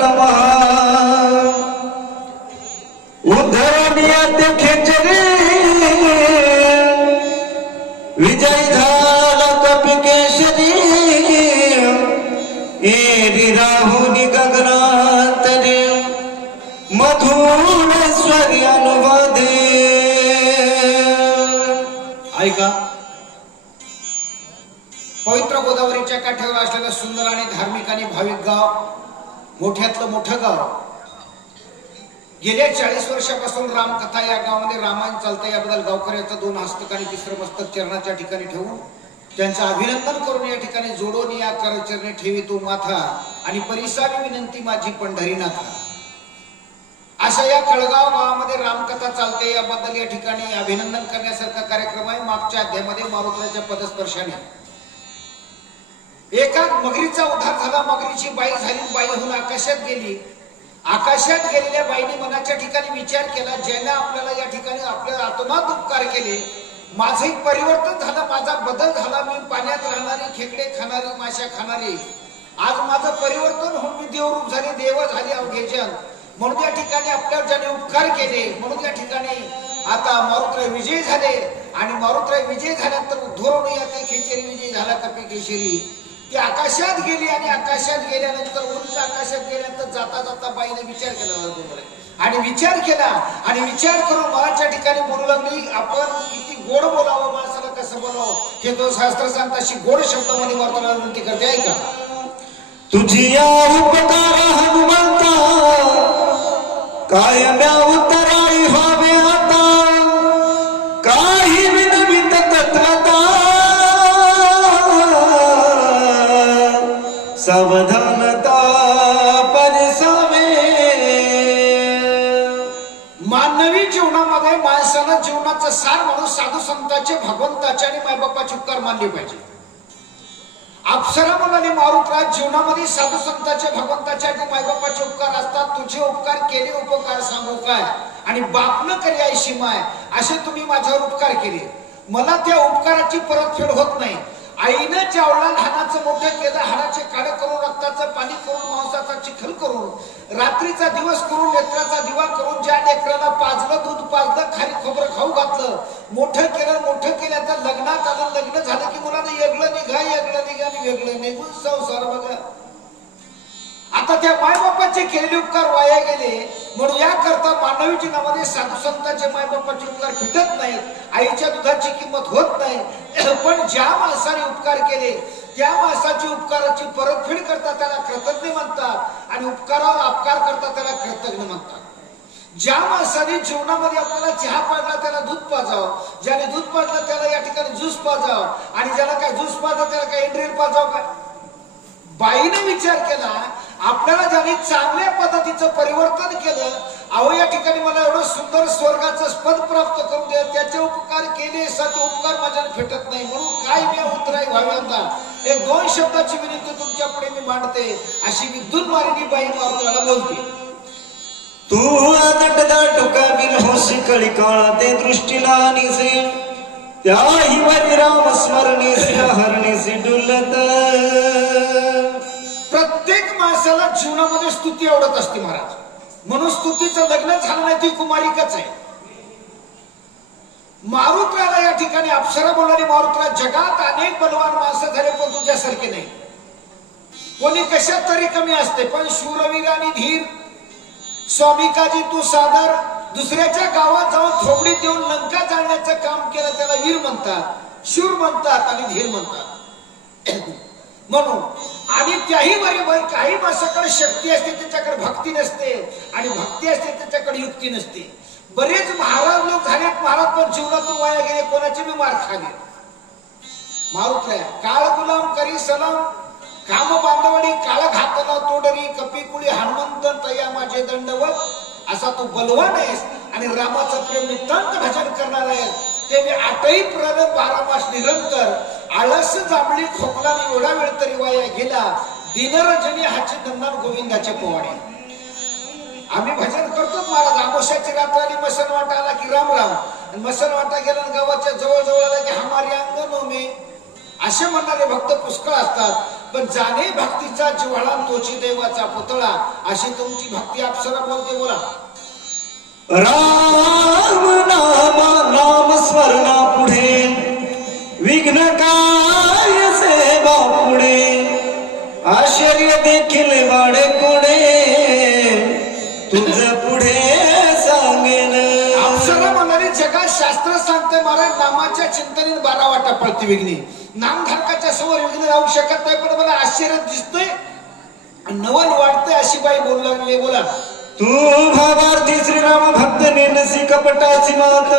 नमः उद्धरणीयात खेचरी विजय झाला कपिकेशरी एरी राहुनी गगनांतरी मधुर स्वर अनुवादे. ऐका, पवित्र गोदावरीच्या काठावर असलेलं सुंदर आणि धार्मिक आणि भाविक गाव, मोठ्यातलं मोठं गाव. गेल्या 40 वर्षापासून रामकथा या गावामध्ये रामायण चालतं. याबद्दल गावकऱ्याचं 2 हस्तक आणि 3रं मस्तक चरणाच्या ठिकाणी ठेवून त्यांचं अभिनंदन करून या ठिकाणी जोडून या करचरणी ठेवी तो माथा आणि परिसावी विनंती माझी पंढरीनाथा. अशा या खळगाव गावामध्ये रामकथा चालते. याबद्दल या ठिकाणी अभिनंदन करण्यासारखा कार्यक्रम आहे. मागच्या अध्यायामध्ये मारुतीच्या पदस्पर्शाने एका मगरीचा उद्धार झाला. मगरीची बाई झाली, बाईहून आकाशात गेली. आकाशात गेलेल्या बाईने मनाच्या ठिकाणी विचार केला, ज्याने आपल्याला या ठिकाणी आपल्या आतोनात उपकार केले, माझं एक परिवर्तन झालं, माझा बदल झाला. मी पाण्यात राहणारी, खेकडे खाणारी, माश्या खाणारी, आज माझं परिवर्तन होऊन मी देवरूप झाले, देव झाले अवघेजन. म्हणून या ठिकाणी आपल्यावर ज्याने उपकार केले, म्हणून या ठिकाणी आता मारुतराय विजय झाले. आणि मारुतराय विजय झाल्यानंतर उद्धवरून या खेचरी विजय झाला कपिकेशरी. ती आकाशात गेली आणि आकाशात गेल्यानंतर, उंच आकाशात गेल्यानंतर जाता जाता बाईने विचार केला आणि विचार केला आणि विचार करून मनाच्या ठिकाणी बोलू लागली, आपण किती गोड बोलावं, माणसाला कसं बोलावं हे तो शास्त्र सांगता. अशी गोड शब्दामध्ये वार्ताला विनंती करते. ऐका, तुझी या उपकार हनुमंता कायम्या उतराळी व्हावे आता, काही विनवित तत्वता सावधानता परिसावे. मानवी जीवनामध्ये माणसानं जीवनाचं सार म्हणून साधू संतांचे, भगवंताचे आणि मायबापाचे उपकार मानले पाहिजे. अप्सरा म्हणाली मारुतराज, जीवनामध्ये साधू संतांचे, भगवंताचे आणि मायबापाचे उपकार असतात. तुझे उपकार केले, उपकार सांगू काय, आणि बाप न करे ऐशी माय, असे तुम्ही माझ्यावर उपकार केले. मला त्या उपकाराची परतफेड होत नाही. आईनं ज्यावला लहानाचं मोठं केलं, हाडाचे काढे करून, रक्ताचं पाणी करून, मांसाचा चिखल करून, रात्रीचा दिवस करून, नेत्राचा दिवा करून, ज्या लेकराला पाजलं, दूध पाजलं, खारी खोबरं खाऊ घातलं, मोठं केलं, मोठं केलं, तर लग्नात आलं, लग्न झालं की मुलानं वेगळं निघा, वेगळं निघा आणि वेगळं निघून संसार बघा. आता त्या मायबापाचे केलेले उपकार वाया गेले. म्हणून याकरता मानवी जीवनामध्ये साधू संतांचे, मायबापाचे उपकार फिटत नाहीत. आईच्या दुधाची किंमत होत नाही. पण ज्या माणसाने उपकार केले त्या माणसाची उपकाराची परतफेड करतात त्याला कृतज्ञ म्हणतात, आणि उपकारावर अपकार करतात त्याला कृतज्ञ म्हणतात. ज्या माणसाने जीवनामध्ये आपल्याला चहा पाजला त्याला दूध पाजावं, ज्याने दूध पाजलं त्याला या ठिकाणी ज्यूस पाजावं, आणि ज्याला काय ज्यूस पाजलं त्याला काय इंड्रियल पाजावं का. बाईने विचार केला, आपल्याला ज्याने चांगल्या पद्धतीचं परिवर्तन केलं, अहो या ठिकाणी मला एवढं सुंदर स्वर्गाचं पद प्राप्त करून द्या, त्याचे उपकार केले, साते उपकार माझ्याला भेटत नाही, म्हणून काय मी उतराई व्हाव्यांदा. एक 2 शब्दाची विनंती तुमच्या पुढे मी मांडते. अशी विद्युत मारिनी बाई मारुतीला बोलते. तू आदटदा टुकाविल होशी कळी काळा ते दृष्टीला निसे, त्याही वरी राम स्मरणेसी हरणेसी डुलत. प्रत्येक माणसाला जीवनामध्ये स्तुती आवडत असते महाराज, म्हणून स्तुतीचं लग्न झालं नाही ती कुमारिकच आहे. मारुतराला या ठिकाणी अप्सरा बोलणारी मारुतरा, जगात अनेक बलवान माणसं झाले पण तुझ्यासारखे नाही. कोणी कशात तरी कमी असते, पण शूरवीर आणि धीर, स्वामिकाजी तू सादर, दुसऱ्याच्या गावात जाऊन थोबडी देऊन लंका जाळण्याचं काम केलं त्याला वीर म्हणतात, शूर म्हणतात आणि धीर म्हणतात. म्हणून आणि त्याही बरोबर काही माणसाकडे शक्ती असते त्याच्याकडे भक्ती नसते, आणि भक्ती असते त्याच्याकडे युक्ती नसते. बरेच महाराज लोक झालेत, महाराज पण जीवनातून वाया गेले, कोणाचे बी मार खाले. मारुतराय काळ गुलाम करी सलाम, काम बांधवडी काळ घातला तोडरी, कपिकुळी हनुमंत तया माझे दंडवत. असा तू बलवान आहेस आणि रामाचं प्रेम नितांत भजन करणार आहे. ते मी 8ही प्रण 12 मास निरंतर, आळस जांभळी खोकला एवढा वेळ तरी वाया गेला, दिनरजनी हाचे दंडान गोविंदाचे पोवाडे. आम्ही भजन करतो महाराज. आमोशाची रात्र आली, मसन वाटा आला की राम राम, मसन वाटा गेला गावाच्या जवळ जवळ आला की हमारी अंगणो में, असे म्हणणारे भक्त पुष्कळ असतात. पण जाणे भक्तीचा जिव्हाळा तोची देवाचा पुतळा, अशी तुमची भक्ती अप्सरा बोलते. बोला. राम नाम स्मरणा पुढे विघ्न काय सेवा पुढे आश्चर्य देखील वाढे पुढे तुझ पुढे सांगेन. अप्सरा म्हणाली जगात शास्त्र सांगते महाराज नामाच्या चिंतनेत 12 वाटा पळती विघ्ने. नामधारकाच्या समोर विघ्न राहू शकत नाही, पण मला आश्चर्य दिसतंय, नवल वाटतंय, अशी बाई बोलू लागली. बोला. तू भावार्थी श्रीराम भक्त नेनसी कपटाची मात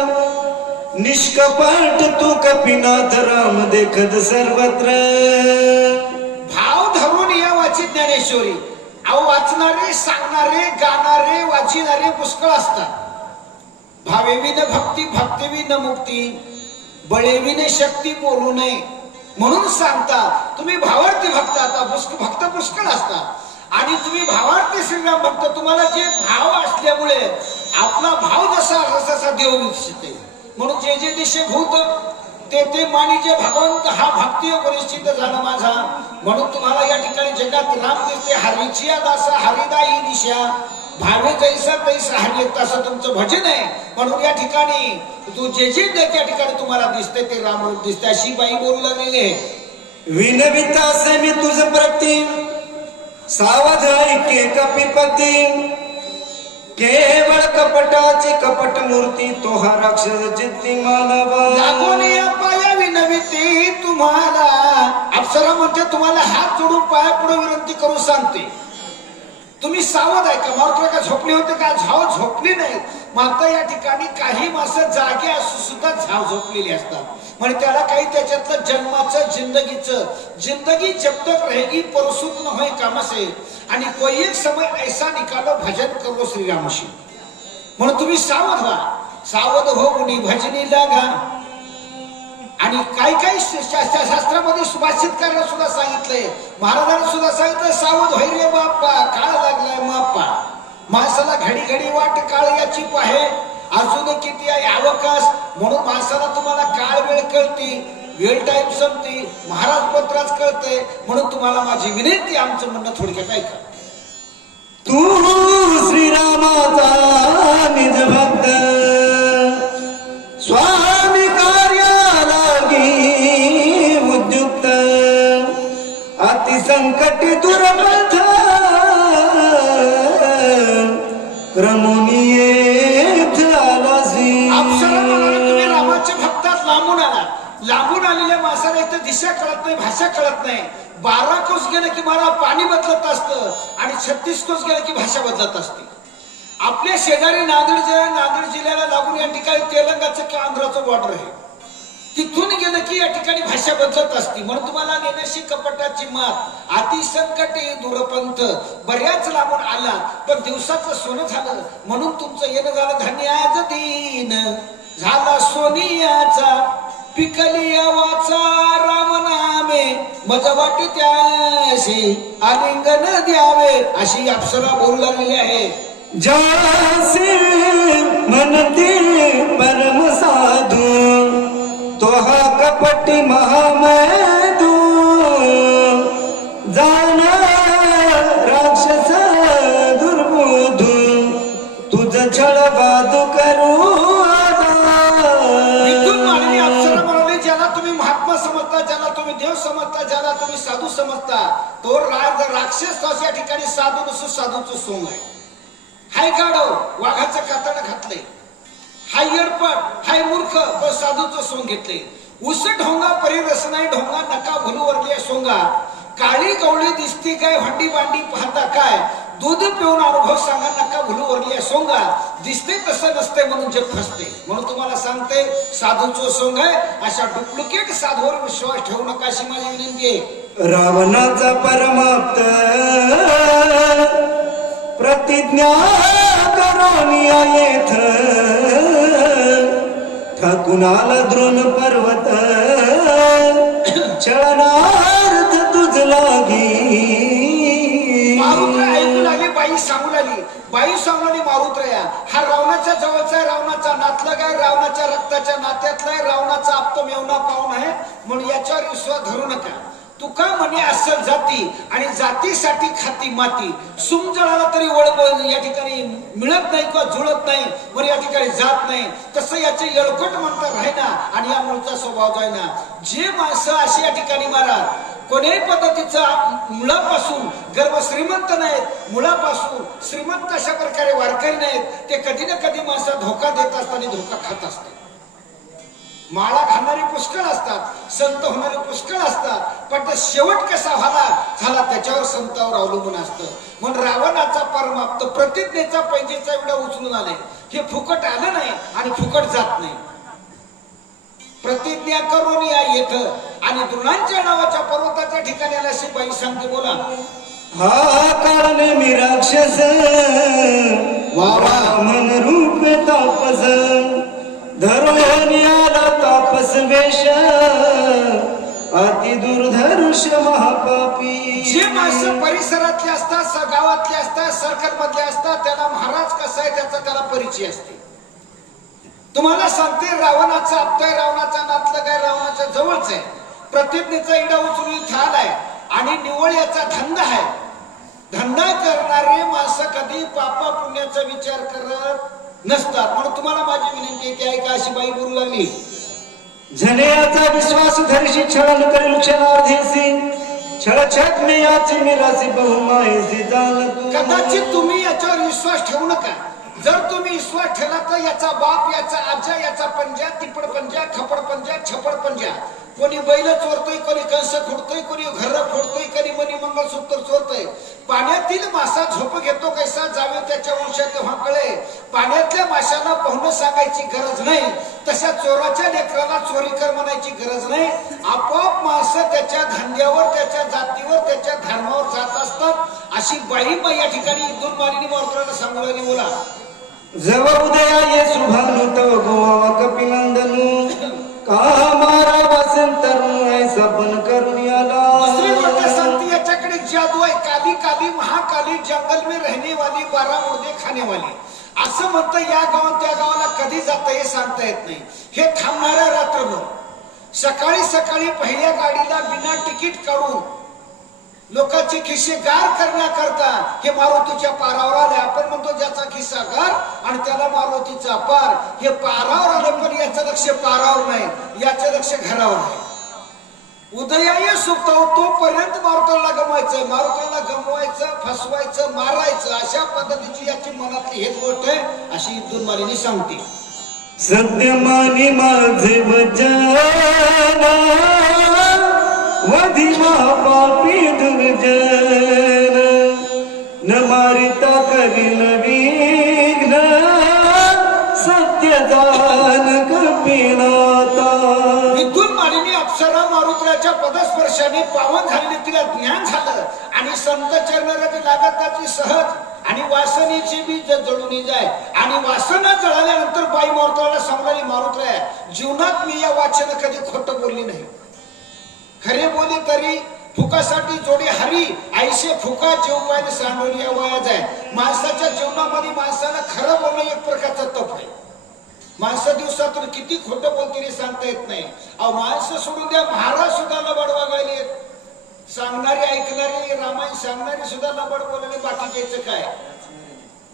निष्कपट तू कपिनाथ राम देखत सर्वत्र. भाव धरून या वाची ज्ञानेश्वरी. अहो वाचणारे, सांगणारे, गाणारे, वाचिणारे पुष्कळ असतात. भावेविन भक्ती, भक्तीविन मुक्ती, बळेविन शक्ती बोलू नये म्हणून सांगता. तुम्ही भावार्थी भक्त आता भक्त पुष्कळ असतात, आणि तुम्ही भावार्थी श्रीराम भक्त. तुम्हाला जे भाव असल्यामुळे आपला भाव जसा जसा देव निश्चित, म्हणून जे जे दिशे भूत ते मानी जे भगवंत, हा भक्ती परिस्थित झाला माझा. म्हणून तुम्हाला या ठिकाणी जगात राम दिसते. हरीची दासा हरिदाई दिशा भावे जैसा तैसा हरी तसं तुमचं भजन आहे. म्हणून या ठिकाणी तू जे जे त्या ठिकाणी तुम्हाला दिसते ते रामरूप दिसते, अशी बाई बोलू लागलेली आहे. विनवितासे मी तुझ प्रती सावध ऐके कपिपती केवळ कपटाची कपट मूर्ती तो हा राक्षस चित्ती मानव. लागून या पाया विनविती तुम्हाला. अप्सरा म्हणते तुम्हाला हात जोडून पाया पुढे विनंती करून सांगते, तुम्ही सावध आहे का. मात्र का झोपली होते का. झाव झोपली नाही. मात्र या ठिकाणी काही माणसं जागे असून सुद्धा झाव झोपलेली असतात. म्हणजे त्याला काही त्याच्यातलं जन्माचं जिंदगी जब तक रहेगी परसुत न होय कामसे, आणि कोई एक समय ऐसा निकालो भजन करो श्रीरामशी. म्हणून तुम्ही सावध व्हा. सावध हो मुनी भजनी लागा. आणि काही काही शास्त्रामध्ये सुभाषित करायला सुद्धा सांगितलंय, महाराजांनी सुद्धा सांगितलं सावध होई रे बाप्पा काळ लागलाय माप्पा. माणसाला घडी घडी वाट काळ याची पाहे अजून किती आहे अवकाश. म्हणून माणसाला तुम्हाला काळ वेळ कळते, वेळ टाइम संपते, महाराज पत्राच कळते. म्हणून तुम्हाला माझी विनंती, आमचं म्हणणं थोडक्यात ऐका. तू श्रीरामाचा निज भक्त स्वामी कार्यालागी उद्युक्त अतिसंकटी दुर्पथ क्रमुनी येथ आलासी. अप्सरा म्हणाले तुम्ही रामाच्या भक्तात लांबून आला. लांबून आलेल्या माणसाला इथं दिशा कळत नाही, भाषा कळत नाही. 12 कोस गेलं की मला पाणी बदलत असतं, आणि 36 कोस गेलं की भाषा बदलत असते. आपल्या शेजारी नांदेड जिल्ह्याला लागून या ठिकाणी तेलंगाचं किंवा आंध्राचं बॉर्डर आहे. तिथून गेलं की या ठिकाणी भाषा बदलत असते. म्हणून तुम्हाला नेनशी कपटाची मात अतिसंकटे दूरपंथ बऱ्याच लांबून आला, पण दिवसाचं सोनं झालं. म्हणून तुमचं येणं झालं धन्य आज दीन झाला सोनियाचा पिकली वाचा राम नामे मज वाटी त्याशी आलिंगन द्यावे, अशी अप्सरा बोलू लागलेली आहे. जासे म्हणते परम साधू तो हा कपटी महामधू जाना राक्षस दुर्बुधू तुझ छळवादू करू. इथून मानवी अप्सरा म्हणाली ज्याला तुम्ही महात्मा समजता, ज्याला तुम्ही देव समजता, ज्याला तुम्ही साधू समजता, तो राक्षस तो या ठिकाणी साधू नसून साधूचं सोंग आहे. हाय गाडो वाघाचं कातड घातलंय, हाय येडपट, हाय मूर्ख, पण साधूचं सोंग घेतले. उस ढोंगा परी रसनाई ढोंगा नका भुलू वरली सोंगा. काळी गवळी दिसती काय भांडी भांडी पाहता काय, दूध पिऊन अनुभव सांगा नका भुलू वरली सोंगा. दिसते तसं नसते म्हणून जग फसते. म्हणून तुम्हाला सांगते साधूचं सोंग आहे. अशा डुप्लिकेट साधूवर विश्वास ठेवू नका अशी माझी विनंती आहे. रावणाचा परमाप्त प्रतिज्ञा करून येथ ठाकून आला द्रोण पर्वत छळणार्थ तुझ लागी. मारुत्र ऐकून आली बाई सांगू लागली. बाई सांगू लागली मारुत्रया हा रावणाच्या जवळचा आहे, रावणाचा नातला काय, रावणाच्या रक्ताच्या नात्यातला आहे, रावणाचा आप्त मेवना पाहुण आहे, म्हणून याच्यावर विश्वास धरू नका. तुका म्हणे असल जाती आणि जातीसाठी खाती माती. सुम जळाला तरी वळ या ठिकाणी मिळत नाही किंवा जुळत नाही, वर या ठिकाणी जात नाही. तसं याचे येळकोट म्हणता राहिना आणि या मूळचा स्वभाव जायना. जे माणसं अशी या ठिकाणी महाराज कोणत्याही पद्धतीचा मुळापासून गर्व श्रीमंत नाहीत, मुळापासून श्रीमंत अशा प्रकारे वारकरी नाहीत, ते कधी ना कधी माणसा धोका देत असतात आणि धोका खात असतात. माळा घालणारे पुष्कळ असतात, संत होणारे पुष्कळ असतात, पण तो शेवट कसा झाला त्याच्यावर संतावर अवलंबून असतं. म्हणून रावणाचा परमाप्त प्रतिज्ञेचा पैजेचा एवढा उचलून आले. हे फुकट आलं नाही आणि फुकट जात नाही. प्रतिज्ञा करून या येत आणि द्रोणांच्या नावाच्या पर्वताच्या ठिकाणी आला अशी बाई सांगते. बोला. हा कारण मी राक्षस वामन रूप तापस धरून आला तापस वेश अति दुर्धर्ष महापापी. जे माणसं परिसरातले असतात, गावातले असतात, सर्कल मधले असतात, त्याला महाराज कसा आहे त्याचा त्याला परिचय असते. तुम्हाला सांगते रावणाचा आपताय, रावणाचा नातलं काय, रावणाच्या जवळच आहे. प्रतिज्ञेचा इडा उचलून इथं आलाय आणि निवळ याचा धंदा आहे. धंदा करणारे माणसं कधी पापा पुण्याचा विचार करत नसतात. म्हणून तुम्हाला माझी विनंती आहे की अशी बाई बोलू लागली. झनेयाचा विश्वास धरशी छळन करेल क्षणार्धेसी छळ छत में याची मिरासी बहुमायसी जाल तू. कदाचित तुम्ही याच्यावर विश्वास ठेवू नका. जर तुम्ही विश्वास ठेवला तर याचा बाप, याचा आजा, याचा पंजा, तिपड पंजा, खपड पंजा, छपड पंजा, कोणी बैल चोरतोय, कोणी कंस फोडतोय, कोणी घर फोडतोय, कोणी मणी मंगळसूत्र चोरतोय. पाण्यातील मासा झोप घेतो कैसा जावे त्याच्या वंशात तेव्हा कळे. पाण्यातल्या माशांना पाहुणं सांगायची गरज नाही, तशा चोराच्या लेकराला चोरी कर म्हणायची गरज नाही. आपोआप माणसं त्याच्या धंद्यावर, त्याच्या जातीवर, त्याच्या धर्मावर जात असतात. अशी बाई या ठिकाणी इथून मालिनी मारुत्राला सांगू लागली. बोला. जव उदया ये सुभानु तव गोवा कपिनंदनु का मारा वसंत ऐसा पण करून आला. दुसरी गोष्ट सांगते याच्याकडे जादू आहे. काली काली महाकाली जंगल में रहने वाली, 12 मुर्दे खाने वाली. असं म्हणतं या गावात त्या गावाला कधी जातं हे सांगता येत नाही. हे थांबणाऱ्या रात्रभर सकाळी सकाळी पहिल्या गाडीला बिना तिकीट काढून लोकांचे खिस्से गार करण्याकरता हे मारुतीच्या पारावर आले. आपण म्हणतो ज्याचा खिस्सा गार आणि त्याला मारुतीचा पार. हे पारावर आलं पण याचं लक्ष पारावर नाही, याचं लक्ष घरावर आहे. उदयाय सुप्ताव तोपर्यंत मारुतीला गमवायचं, मारुतीला गमवायचं, फसवायचं, मारायचं, अशा पद्धतीची याची मनातली हेच गोष्ट आहे. अशी इथून मालिनी सांगते. सत्य मानी माझे वचन वधी महापापी दुर्जन न मारिता करील विघ्न सत्य जान कपिनाता. इथून मालिनी अप्सरा मारुत्राच्या पदस्पर्शाने पावन झालेले तिला ज्ञान झालं आणि संत चरणाची लागताची सहज आणि वासनेची बी जळून जाय. आणि वासना जळाल्यानंतर बाई मारुत्राला सांगणारी मारुत्र जीवनात मी या वाचन कधी खोटं बोलली नाही. खरे बोले तरी फुकासाठी जोडे हरी ऐशे फुका जीव पाहिजे सांडोली या वयाच आहे. माणसाच्या जीवनामध्ये माणसाला खरं बोलणं एक प्रकारचा तप आहे. माणसं दिवसातून किती खोटं बोलतील हे सांगता येत नाही. अहो माणसं सोडून द्या, महाराज सुद्धा लबाड वागायले. सांगणारी ऐकणारी रामायण सांगणारी सुद्धा लबाड बोलले, बाकीच्याच काय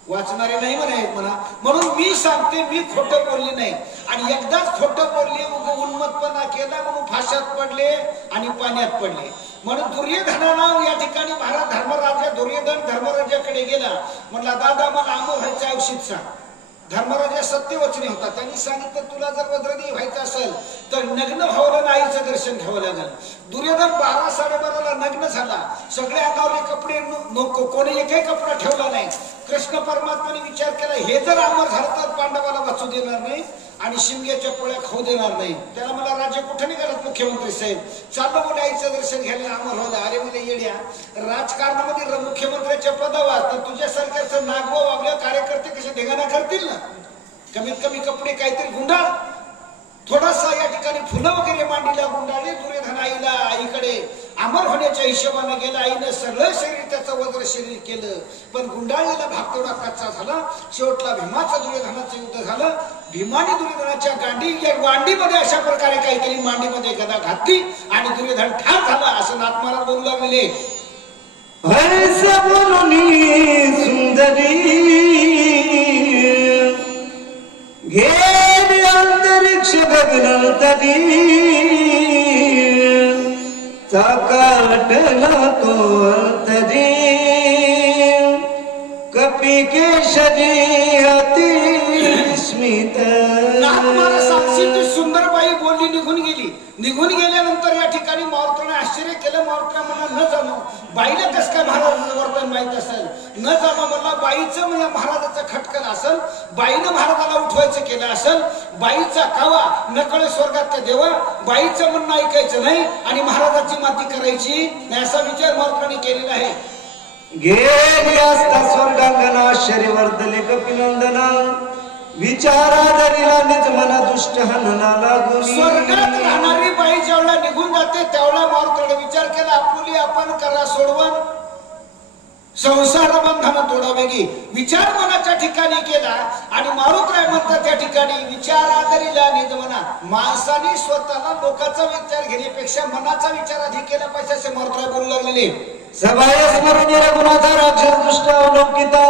वाचणारे नाही म्हणा. म्हणून मी सांगते मी खोटं बोलले नाही. आणि एकदाच खोटं बोलले, उन्मत्पणा केला म्हणून फाशात पडले आणि पाण्यात पडले. म्हणून दुर्योधनाला या ठिकाणी महाराज धर्मराजा दुर्योधन धर्मराजाकडे गेला. म्हणला दादा मला अमर व्हायचं औषध सांग. धर्मराजा सत्यवचनी होता. त्यांनी सांगितलं तुला जर वज्रदेही व्हायचं असेल तर नग्न व्हावं, आईचं दर्शन घ्यावं लागेल. दुर्योधन 12 साडेबाराला नग्न झाला. सगळे अंगावले कपडे नको, कोणी एकही कपडा ठेवला नाही. कृष्ण परमात्माने विचार केला हे जर अमर झालं तर पांडवाला वाचू देणार नाही आणि शिमग्याच्या पोळ्या खाऊ देणार नाही. त्याला मला राज्य कुठे निघालात मुख्यमंत्री साहेब, चाललं मोठे आईचं दर्शन घ्यायला अमर व्हायला. अरे म्हणजे येड्या, राजकारणामध्ये मुख्यमंत्र्याच्या पदावर तर तुझ्या सरकारचं नागवा वागल्या कार्यकर्ते कसे धिंगाणा करतील ना. कमीत कमी कपडे काहीतरी गुंडाळ, थोडासा या ठिकाणी फुलं वगैरे मांडीला गुंडाळले. दुर्योधन आईला आईकडे अमर होण्याच्या हिशोबाने गेला. आईनं सरळ शरीर त्याचं वज्र शरीर केलं, पण गुंडाळलेला भाग तेवढा कच्चा झाला. शेवटला भीमाचं दुर्योधनाचं युद्ध झालं. भीमाने दुर्योधनाच्या गांडीमध्ये अशा प्रकारे काय केली, मांडीमध्ये गदा घातली आणि दुर्योधन ठार झाला, असं नाथ महाराज बोलू लागलेले. ऐसे बोलुनी सुंदरी घेरी अंतरिक्ष गगनंतरी चाकाटला तो अंतरी कपी केशरी अति स्मित. नाथ महाराज साक्षी ती सुंदर बाई बोलली, निघून गेली. निघून गेल्यानंतर या ठिकाणी मारुतीने आश्चर्य केलं. मारुतीला म्हणला, न जाणो बाईला कस काय महाराजांचं वर्तन माहित असेल. न जाणो म्हणला, बाईचं म्हणजे महाराजाचं खटकल असेल, बाईनं महाराजाला उठवायचं केलं असेल, बाईचा कावा नकळे स्वर्गात त्या देवा, बाईचं म्हणणं ऐकायचं नाही आणि महाराजाची माती करायची नाही, असा विचार मारुतीने केलेला आहे. गेली असता स्वर्गांगना आश्चर्य वर्धले कपिनंदना विचारा दरीला निज मना दुष्ट हनना लागून. स्वर्गात राहणारी बाई जेवढा निघून जाते तेवढा मारुतीने विचार केला, आपुली आपण करा सोडवण, संसार बंधन तोडावेगी. विचार मनाच्या ठिकाणी केला आणि मारुतराय म्हणतात त्या ठिकाणी विचारा दरीला निज मना. माणसाने स्वतःला लोकांचा विचार घेण्यापेक्षा मनाचा विचार अधिक केला पाहिजे असे मारुतराय बोलू लागलेले. सभाय स्मरणी रघुनाथा राक्षस दुष्ट अवलौकिता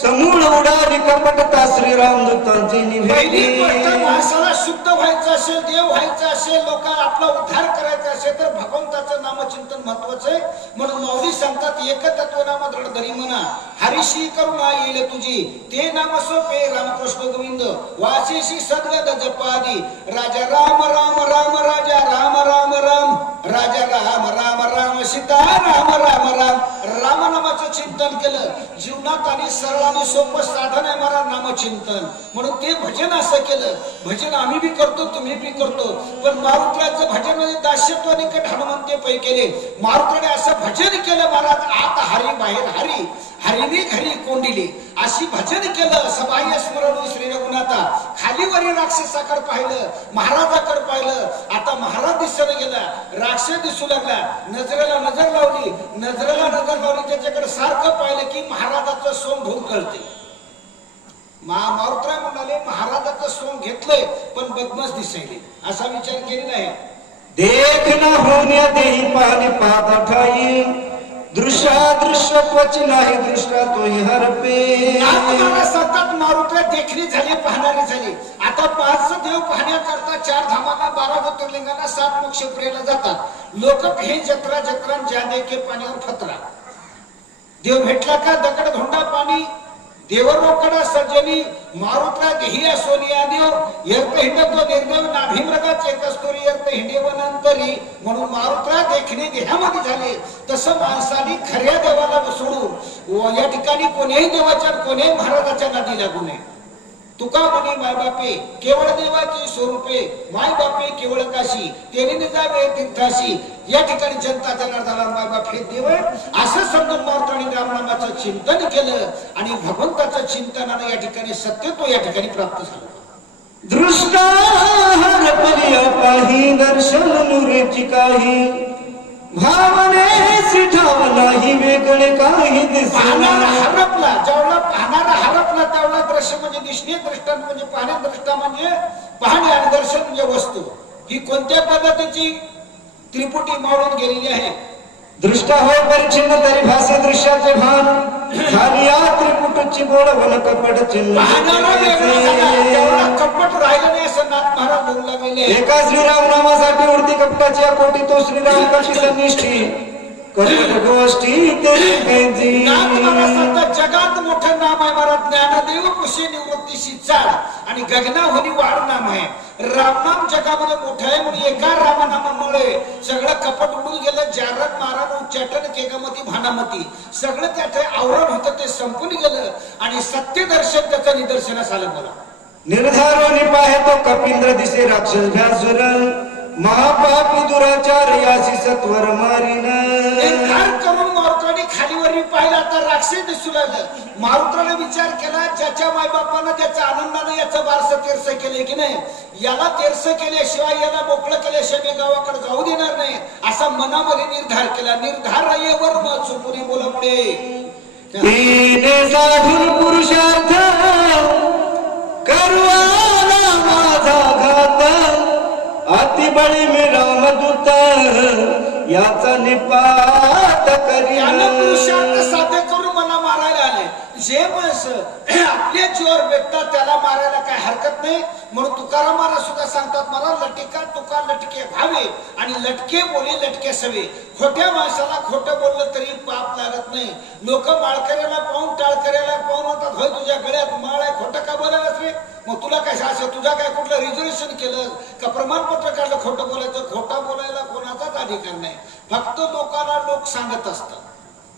समूळ उडाली कपटता श्रीराम दूतांची पहिली गोष्ट, निवेदी. माणसाला शुद्ध व्हायचं असेल, देव व्हायचं असेल, लोकांना आपला उद्धार करायचा असेल तर भगवंताचं नामचिंतन महत्वाचं आहे. म्हणून माऊली सांगतात, एकतत्व नाम दृढ धरी म्हणा, हरिशी करुणा येईल तुझी, ते नाम सोपे रामकृष्ण गोविंद, वाचेशी सद्गद जपादी, राजा राम राम राम राजा राम राम राम, राजा राम राम राम सीता राम राम राम. रामनामाचं चिंतन केलं जीवनात आणि सरळ आणि सोपं साधन आहे मला नामचिंतन. म्हणून ते भजन असं केलं. भजन आम्ही बी करतो, तुम्ही बी करतो, पण मारुतीचं भजन म्हणजे दास्यत्व आणि कट हनुमंते पै केले. मारुतीने असं भजन केलं, महाराज आत हरी बाहेर हरी, हरिने घरी कोंडिले, अशी भजन केलं. सबाह्य स्मरण श्री रघुनाथा. खालीवरी राक्षसाकडे पाहिलं, महाराजाकडे पाहिलं. आता महाराज दिसत गेला, राक्षस दिसू लागला. नजरेला नजर लावली, नजरेला नजर लावली, त्याच्याकडे सारखं पाहिलं की महाराजाचं सोंग ढोक कळते. मारुतराय म्हणाले, महाराजाचं सोंग घेतलंय पण बदमाश दिसायले, असा विचार केलेला आहे. देखना होण्या देही पाहणे पाहता ठाई दृश्य क्वचि नाही दृष्टा तोही हरपे. सतत मारुतीला देखणी झाली, पाहणारी झाली. आता 5 देव पाहण्याकरता 4 धामांना 12 ज्योतिर्लिंगांना 7 मोक्ष प्रियला जातात लोक. हे जत्रा जत्रा ज्या देखे पाण्यावर फतरा. देव भेटला का दगड धोंडा पाणी, देवर रोकडा सज्जनी, मारुतरा गेहिया सोनिया देव, यर्त हिंडतो निर्देव नाभिमृगाचे कस्तुरी यर्त हिंडेवनंतरी. म्हणून मारुतरा देखणे देहामध्ये झाले. तसं माणसाने खऱ्या देवाला सोडून या ठिकाणी कोणीही देवाच्या कोणीही महाराजाच्या नादी लागू नये. तुका म्हणे मायबापे केवळ देवाची स्वरूपे, मायबापे केवळ काशी, तेने जावे तीर्थाशी. या ठिकाणी जनता जनार्दनाला मायबाप हे देव असं समजून मारुतीने रामनामाचं चिंतन केलं आणि भगवंताचं चिंतनाने या ठिकाणी सत्यत्व या ठिकाणी प्राप्त झालं. दृष्टा हरपली पाही दर्शन नुरेची काही भावने सिठाव नाही वेगळे काही पाहणारा दिसणार. हरपला, जेवढा पाहणारा हरपला तेवढा दृश्य म्हणजे दिसणे, दृष्टांत म्हणजे पाहणे, दृष्टा म्हणजे पाहणे आणि दर्शन म्हणजे वस्तू. ही कोणत्या पद्धतीची त्रिपुटी मावळून गेलेली आहे. दृष्टा होय परिचिन्न तरी भासे दृश्याचे भान झाली या त्रिपुटची गोड वन कपट चिन्ह. पाहणारा वेगळा झाला, तेवढा कपट राहिलं नाही असं नाथ महाराज बोलू लागलेले. एका श्रीराम नामासाठी उडती कपटाची कोटी तो श्रीराम कशी सन्निष्ठी कपट गोष्टी नाथ महाराज सांगतात, जगात मोठं नाम आहे महाराज ज्ञानदेव कुशे निवृत्तीशी चाळ आणि गगना होनी वाढ नाम आहे. रामनाम जगामध्ये मोठं आहे. म्हणून एका रामनामामुळे सगळं कपट उडून गेलं. जारक मारण उच्चाटन केगमती भानामती सगळं त्याचं आवरण होतं ते संपून गेलं आणि सत्य दर्शन त्याचं निदर्शनास आलं. मला निर्धारोनी पाहे तो कपिंद्र दिसे राक्षस भ्यासुर महापापी दुराचार यासी सत्वर मारीन. निर्धार करून मारुतीने खालीवरी पाहिला तर राक्षस दिसू लागलं. मारुत्राने विचार केला, ज्याच्या मायबापानं ज्याच्या आनंदाने याचं बारसं तेरस केले की नाही, याला तेरस केल्याशिवाय, याला मोकळं केल्याशिवाय मी गावाकडे जाऊ देणार नाही, असा मनामध्ये निर्धार केला. निर्धार राहीवर मग चुकुनी बोलमुळे तिने साधून पुरुषार्थ करवाला माझा घात, अतिबळी मी रामदूत याचा निपात करी. त्यानं पुरुषार्थ साध्य करून मला मारायला आले. जे माणस आपल्या जीवावर बेततात त्याला मारायला काय हरकत नाही. म्हणून तुकाराम महाराज सुद्धा सांगतात, मला लटिका तुका लटके भावे आणि लटके बोले लटके सवे. खोट्या माणसाला खोटं बोललं तरी पाप लागत नाही. लोक माळकऱ्याला पाहून टाळकऱ्याला पाहून म्हणतात, होय तुझ्या गळ्यात माळ आहे, खोटं का बोलायलाच रे? मग तुला काय शास्त्र, तुझा काय कुठलं रिझर्वेशन केलं का, प्रमाणपत्र काढलं खोटं बोलायचं? खोटं बोलायला कोणाचाच अधिकार नाही, फक्त लोकांना लोक सांगत असतात.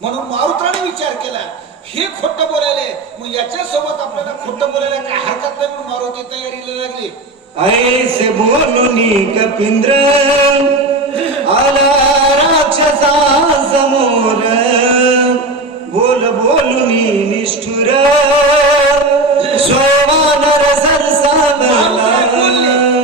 म्हणून मारुत्राने विचार केला, हे खोटं बोलायले, मग याच्यासोबत आपल्याला खोटं बोलायला काय हरकत नाही. म्हणून मारुती तयारीला लागली. ऐसे बोलुनी कपिंद्र आला राक्षसा समोर, बोल बोलुनी निष्ठुर सोवानर सरसावला.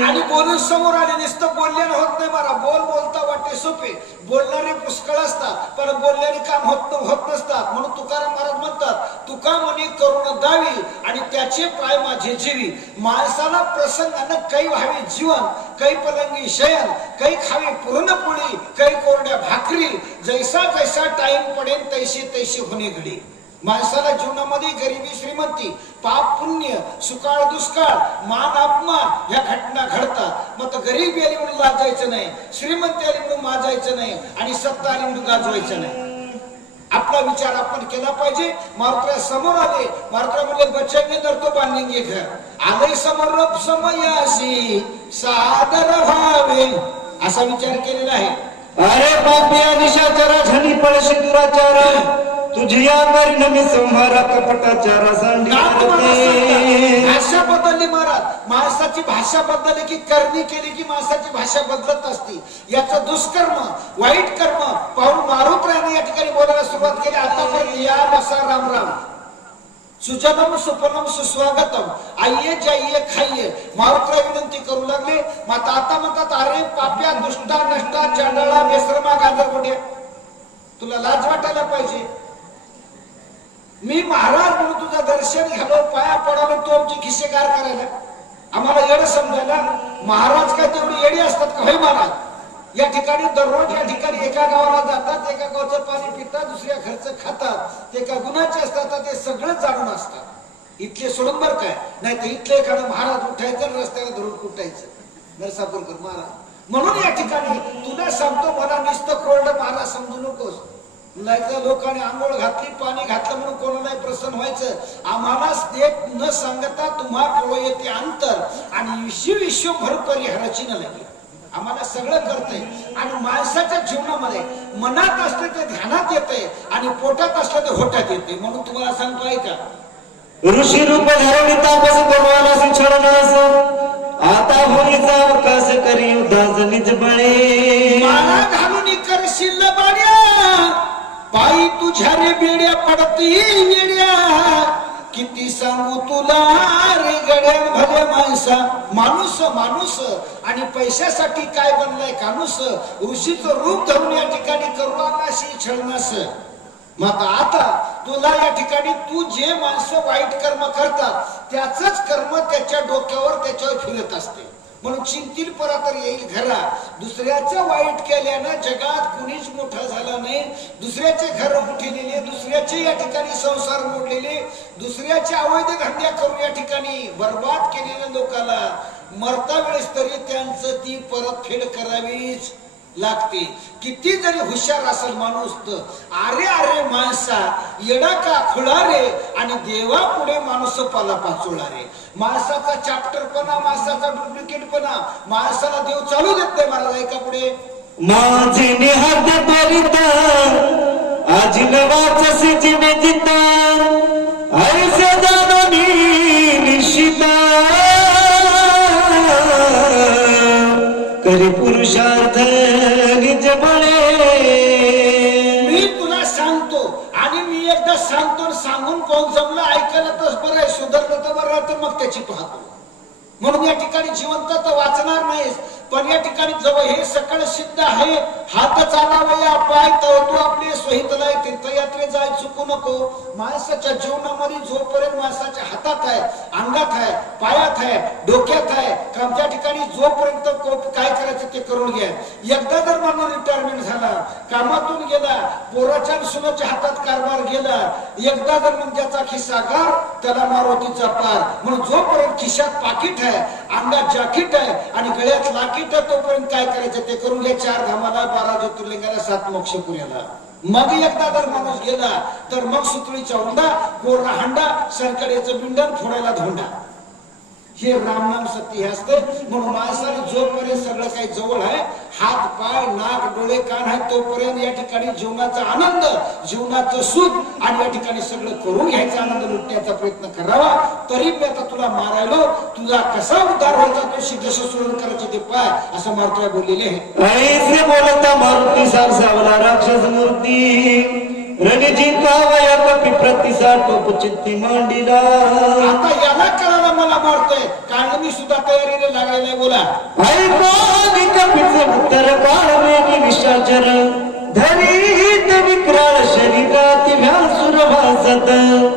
आणि बोलून समोर आले. नुसतं बोलल्यानं होत नाही मला, बोलता वाटते सोपे, बोलणारे पुष्कळ असतात पण बोलल्याने काम होत नसतात. म्हणून तुकाराम महाराज म्हणतात, तुका म्हणे करुण दावी आणि त्याचे पाय माझे जीवी. माणसाला प्रसंगानं काही व्हावे जीवन, काही पलंगी शयन, काही खावी पुरणपोळी, काही कोरड्या भाकरी, जैसा जैसा टाइम पडेल तैसे तैसे होणे घडी. माणसाला जीवनामध्ये गरिबी श्रीमंती, पाप पुण्य, सुकाळ दुष्काळ, मान अपमान या घटना घडतात. मग गरीबी आली म्हणून लाजायचं नाही, श्रीमंती आली म्हणून माजायचं नाही, आणि सत्ता आली म्हणून गाजवायचं नाही. आपला विचार आपण केला पाहिजे. मारुत्रा समोर आले. मारुत्रा म्हणले, बच्चे धरतो बांधेंगे घर. आले समोर समयाशी सादर व्हावे, असा विचार केलेला आहे. अरे पापिया निशाचरा झनी पळशी दुराचारा, तुझ्या परिणामी संहारा कपटाचारा सांडी. भाषा बदलली महाराज, माणसाची भाषा बदलली की करणी केली की माणसाची भाषा बदलत असते. याचं दुष्कर्म, वाईट कर्म पाहून मारुत्राने या ठिकाणी बोलायला सुरुवात केली. आतापर्यंत या बसा राम राम, सुजनम सुपनम सुस्वागतम, आइये जाइये खाइये. मारुत्रा विनंती करू लागले. माता आता म्हणतात, अरे पाप्या दुष्टा नष्टा चांडळा बेसरमा गांधरगोड्या, तुला लाज वाटायला पाहिजे. मी महाराज म्हणून तुझं दर्शन घ्यालो, पाया पडालो, तू आमची खिस्सेगार करायला, आम्हाला येडं समजायला. महाराज काय तेवढी येडी असतात का? होय महाराज. या ठिकाणी दररोज या ठिकाणी एका गावाला जातात, एका गावचं पाणी पितात, दुसऱ्या घरचं खातात, ते का गुन्ह्याचे असतात ते सगळं जाणून असतात. इथले सोडून बर काय नाही तर इथले एखादं महाराज उठायचं, रस्त्याला धरून कुटायचं, नरसापूरकर महाराज. म्हणून या ठिकाणी तुला सांगतो, मला नुसतं कोरडं महाराज समजू नकोस. नाहीतर लोकांनी आंघोळ घातली, पाणी घातलं म्हणून कोणालाही प्रसन्न व्हायचं. आम्हाला देत न सांगता तुम्हा कळ येते अंतर, आणि विश्वभर परिहाराची न लागली. आम्हाला सगळं करतंय. आणि माणसाच्या जीवनामध्ये मनात असलं ते ध्यानात येते आणि पोटात असलं ते होटात येते. म्हणून तुम्हाला सांगतो ऐका, ऋषी रूप धारणी तापस करवाला छळणास, आता होईचा अवकाश करी युद्धाच निज बळे. माला घालून करशील बाड्या, पायी तुझ्या रे बेड्या पडती येड्या. किती सांगू तुला रे गड्या भल्या माणसा. माणूस माणूस आणि पैशासाठी काय बनलाय काणूस. ऋषीचं रूप धरून या ठिकाणी करुणाशी छळणास. मग आता तुला या ठिकाणी तू जे माणसं वाईट कर्म करतात त्याच कर्म त्याच्या डोक्यावर त्याच्यावर फिरत असते. म्हणून चिंतील परातर येईल घरा. दुसऱ्याचं वाईट केल्यानं जगात कुणीच मोठा झाला नाही. दुसऱ्याचे घर उठलेले, दुसऱ्याचे या ठिकाणी संसार मोडलेले, दुसऱ्याचे अवैध धंद्या करून या ठिकाणी बर्बाद केलेल्या लोकांना मरता वेळेस तरी त्यांचं ती परतफेड करावीच लागते. किती जरी हुशार असेल माणूस तर अरे अरे माणसा येडा का खुळा रे, आणि देवा पुढे माणूस पाला पाचोळा रे. माणसाचा चॅप्टरपणा, माणसाचा डुप्लिकेटपणा माणसाला देव चालू देत नाही. महाराज ऐका पुढे, माझे निहाद परिता आजिल वाचसी जिने जिता, ऐसे दाननी निशिता करी पुरुषार्थ निज बळे. मी तुला सांगतो पाहून जमलं ऐकायला तर बरं आहे, सुधारलं तर बरं तर मग त्याची पाहतो. म्हणून या ठिकाणी जिवंत तर वाचणार नाहीस, पण या ठिकाणी जवळ हे सकळ सिद्ध आहे. हात चालावया पाय तू आपले सोहितलाय तीर्थयात्रे जाय चुकू नको. माणसाच्या जीवनामध्ये जोपर्यंत माणसाच्या हातात आहे, अंगात आहे, पायात आहे, डोक्यात आहे, त्या ठिकाणी जोपर्यंत काय करायचं ते करून घ्या. एकदा जर माणूस रिटायरमेंट झाला, कामातून गेला, पोराच्या सुनाच्या हातात कारभार गेला, एकदा जर मग त्याचा खिस्सा गार त्याला मारुतीचा पार. म्हणून जोपर्यंत खिशात पाकिट आहे, अंगात जॅकेट आहे आणि गळ्यात लाकीट आहे, तोपर्यंत काय करायचं ते करून घ्या. 4 धामाला, 12 ज्योतिर्लिंगाला, 7 मोक्षपुऱ्याला. मग एकदा जर माणूस गेला तर मग सुतळीचा उंडा, कोरडा हांडा, सरकड्याचं बिंडण, फोडायला धोंडा. हे रामनाम सत्य हे असते. म्हणून माणसाने जोपर्यंत सगळं काही जवळ आहे, हात पाय नाक डोळे कान आहे, तोपर्यंत या ठिकाणी जीवनाचा आनंद, जीवनाचं सुख आणि या ठिकाणी सगळं करून घ्यायचा आनंद लुटण्याचा प्रयत्न करावा. तरी मी आता तुला मारायलो, तुझा कसा उद्धार व्हायचा तो सिद्ध सोडून करायचे ते पाय, असं मारुती बोललेले आहे. ऐसे बोलता मारुती सावला राक्षस मूर्ती रणजिंकावया कपी प्रतिसाद टोप चित्ती मांडीला. आता याला कळायला मला मारतोय, कारण मी सुद्धा तयारीला लागलेला. बोला ऐकोनी कपीचे उत्तर काढणे निशाचर धरीत विक्राळ शरीरात व्यासुर भासत.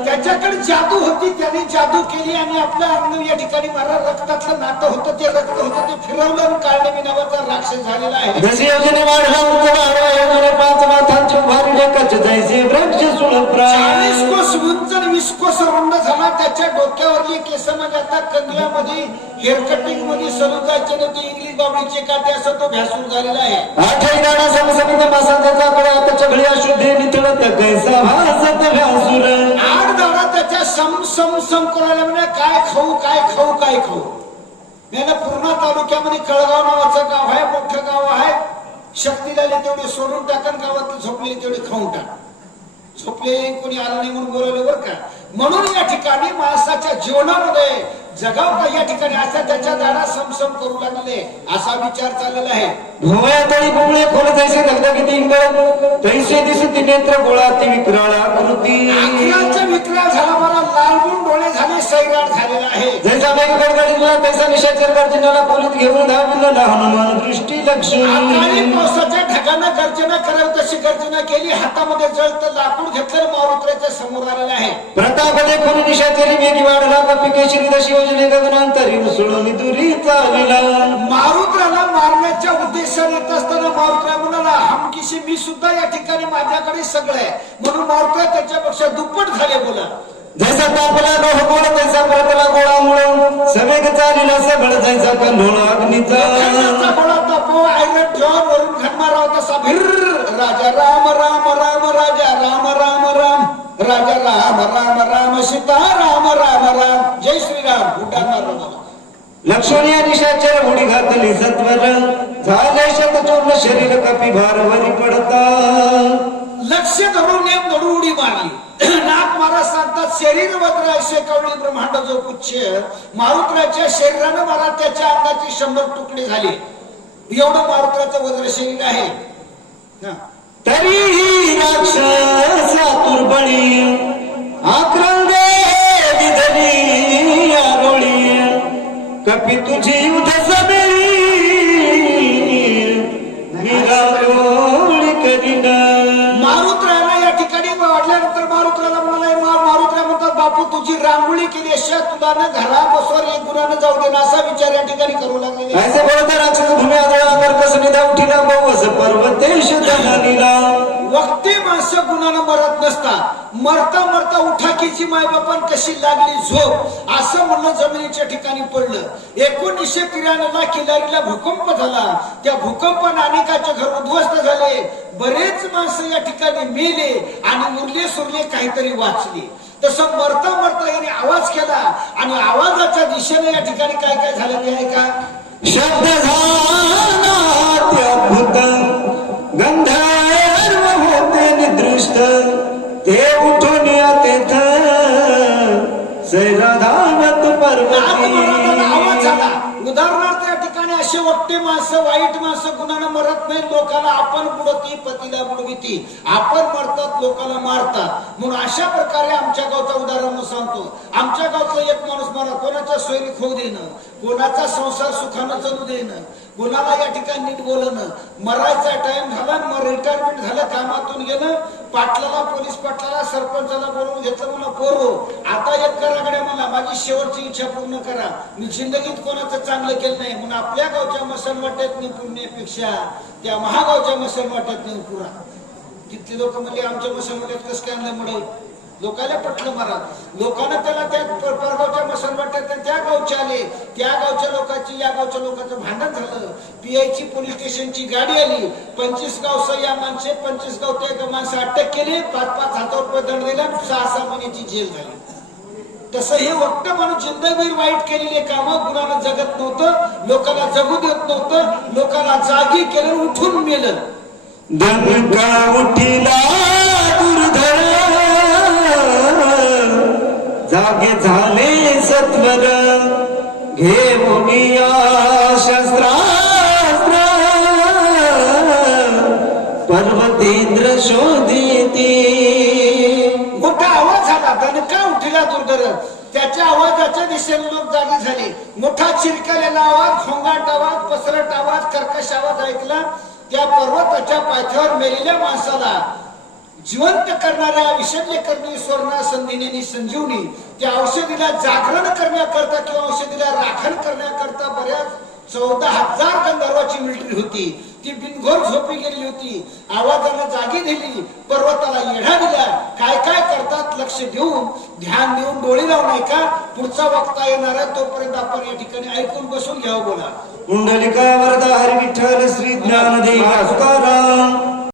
त्याच्याकडे जादू होती, त्याने जादू केली आणि आपल्या अंग या ठिकाणी मला रक्तातलं नातं होतं, ते रक्त होतं ते फिरवलं आणि काळनेमी नावाचा राक्षस झालेला आहे. जसे योजने वाढला उंच वाढवा योजने 5 माथांचे भारी कच जायचे वृक्ष सुळप्राय. 40 कोस उंच आणि 20 कोस रुंद झाला. त्याच्या डोक्यावरली केस म्हणजे आता कंदियामध्ये हेअर कटिंग मध्ये सलून जायचे नव्हते, इंग्लिश बाबडीचे काटे असं तो भ्यासूर झालेला आहे. 8 दाणा समसमित मासांचा कडे आता घडी अशुद्धी नितळत कैसा भासत व्यासुर. 8 दाणा त्याच्या सम सम सम करायला म्हणजे काय खाऊ काय खाऊ काय खाऊ. याला पूर्णा तालुक्यामध्ये कळगाव नावाचं गाव आहे, मोठं गाव आहे. शक्ती झाली तेवढे सोडून टाकन, गावात झोपलेले तेवढे खाऊन टाक. झोपले कोणी आलं नाही म्हणून बोलवलं बरं का. म्हणून या ठिकाणी माणसाच्या जीवनामध्ये जगाव का या ठिकाणी असा त्याच्या दाडा समसम करू लागले असा विचार चाललेला आहे. भोवया तळी बुबळे खोल जैसे धगधगीती इंगळ तैसे दिसती नेत्र गोळाती विक्राळ आकृती. आखराचा विक्राळ झाला, मला लालगुण डोळे झाले, सैराट झालेला आहे. जैसा मेघ गडगडीला तैसा निशाचर गर्जनाला पोलीत घेऊन धावलेला हनुमान दृष्टी लक्ष्मी. अकाली पावसाच्या ढगानं गर्जना करावी तशी गर्जना केली. हातामध्ये जळत लाकूड घेतलं, मारुत्राच्या समोर आलेला आहे. प्रताप देखून निशाचरी वेगी वाढला कपी केशरी दशी योजने गगनांतरी उसळून दुरी चालला. मारुत्राला मारण्याच्या उद्देशाने येत असताना मारुत्रा म्हणाला, हमकिशी मी सुद्धा या ठिकाणी माझ्याकडे सगळं आहे. म्हणून मारुत्रा त्याच्यापेक्षा दुप्पट झाले. बोला जैसा तापला लोह गोळ तैसा परतला गोळामुळे सवेग चालीला सगळं जायचा कंढोळ अग्नीचा. गोळा तापो आयरन जॉब वरून खणमाराव तसा भिर. राजा राम राम राम राजा राम राम राम राजा राम राम राम सीता राम राम राम. जय श्रीराम. उड्डाणमार लक्ष्मण या निशाचर उडी घातली सत्वर झाले शतचूर्ण शरीर कपी भारवरी पडता. लक्ष धरून नेम धरून उडी मारली. नाथ महाराज सांगतात शरीर वज्र ऐसे कवळी ब्रह्मांड जो पुच्छ. मारुत्राच्या शरीरानं मला त्याच्या अंगाचे 100 तुकडे झाले. एवढं मारुत्राचं वज्र शरीर आहे. तरीही राक्षस आतुरबळी आक्रंदे विधली आरोळी कपी तुझी युद्ध समेळी विरारोळी करीन. मारुत्राला या ठिकाणी वाढल्यानंतर मारुत्राला म्हणाला, मारुत्रा म्हणतात बापू तुझी रांगोळी केली अशा तुला न घरा बसवर एक गुणानं जाऊ दे असा विचार या ठिकाणी करू लागले. ऐसे बोलता राक्षस भूमी आदळा कर्कस निधा उठीला बहुस पर्वतेश धनानीला. वक्ती माणसं गुणानं मरत नसतात, मरता मरता उठाकीची मायबापान कशी लागली झोप असं म्हणणं जमिनीच्या ठिकाणी पडलं. 1993 किल्लारीला भूकंप झाला. त्या भूकंपाने अनेकाचे घर उद्ध्वस्त झाले. बरेच माणसं या ठिकाणी मेले आणि उरले सुरले काहीतरी वाचले. तसं मरता मरता याने आवाज केला आणि आवाजाच्या दिशेने या ठिकाणी काय काय झालं ते आहे का. शब्द झाला अद्भुत गंधर्व होते निदृष्ट ते उठून येतेथ सैराधावत पर्वती. आवाज झाला. उदाहरणार्थ या ठिकाणी असे वाटते माणसं, वाईट माणसं गुणानं मरत नाही, लोकांना आपण बुडती पतीला बुडविती, आपण मरतात लोकांना मारतात. म्हणून अशा प्रकारे आमच्या गावचं उदाहरण सांगतो. आमच्या गावचा एक माणूस मला कोणाच्या सोयरी खाऊ देणं, कोणाचा संसार सुखानं चालू देणं, कोणाला या ठिकाणी नीट बोलणं, मरायचा टाइम झाला, मग रिटायरमेंट झालं, कामातून गेलं, पाटलाला, पोलीस पाटलाला, सरपंचाला बोलवून घेतलं, मला पोरो आता एक कराकडे मला माझी शेवटची इच्छा पूर्ण करा, मी जिंदगीत कोणाचं चांगलं केलं नाही म्हणून आपल्या गावच्या मसलवाट्यात नाही पुण्यापेक्षा त्या महागावच्या मसलवाट्यात नाही पुरा. तिथले लोक म्हणजे आमच्या मसलवाट्यात कसं काय आणलं मुळे लोकांना पटलं मरा, लोकांना त्याला त्या परगावच्या मसलवाट्यात त्या गावचे आले, त्या गावच्या लोकांची या गावच्या लोकांचं भांडण झालं, पीआयची पोलीस स्टेशनची गाडी आली, 25 गाव या माणसे 25 गाव त्या माणसं अटक केली, 5-5 हजार रुपये दंड दिला, 6-6 महिन्याची जेल झाली. तसं हे वक्त म्हणून जिंदगीर वाईट केलेले कामं गुणानं जगत नव्हतं, लोकांना जगू देत नव्हतं, लोकांना जागी केलं, उठून मेलं. दणका उठिला दुर्धर जागे झाले सत्वर घेऊन या शस्त्रास्त्र पर्वतेंद्र शोधिती. मोठा आवाज झाला, दणका उठिला दुर्धर, त्याच्या आवाजाच्या दिशेने लोक जागी झाले. मोठा चिरकलेला आवाज, घोंगाट आवाज, पसरट आवाज, कर्कश आवाज ऐकला. त्या पर्वताच्या पायथ्यावर मेलेल्या माणसाला जिवंत करणाऱ्या विषज्य करणी स्वर्णा संधीने संजीवनी, त्या औषधीला जागरण करण्याकरता किंवा औषधीला राखण करण्याकरता बऱ्याच 14,000 गंधर्वाची मिलिटरी होती. ती बिनघोर झोपी गेलेली होती, आवाजाला जागी दिली, पर्वताला येढा दिला. काय काय करतात लक्ष देऊन, ध्यान देऊन, डोळे लावून ऐका, पुढचा वक्ता येणार आहे, तोपर्यंत आपण या ठिकाणी ऐकून बसून घ्यावं. बोला. कुंडलिका वरदा हरी विठ्ठल श्री ज्ञानदेव तुकाराम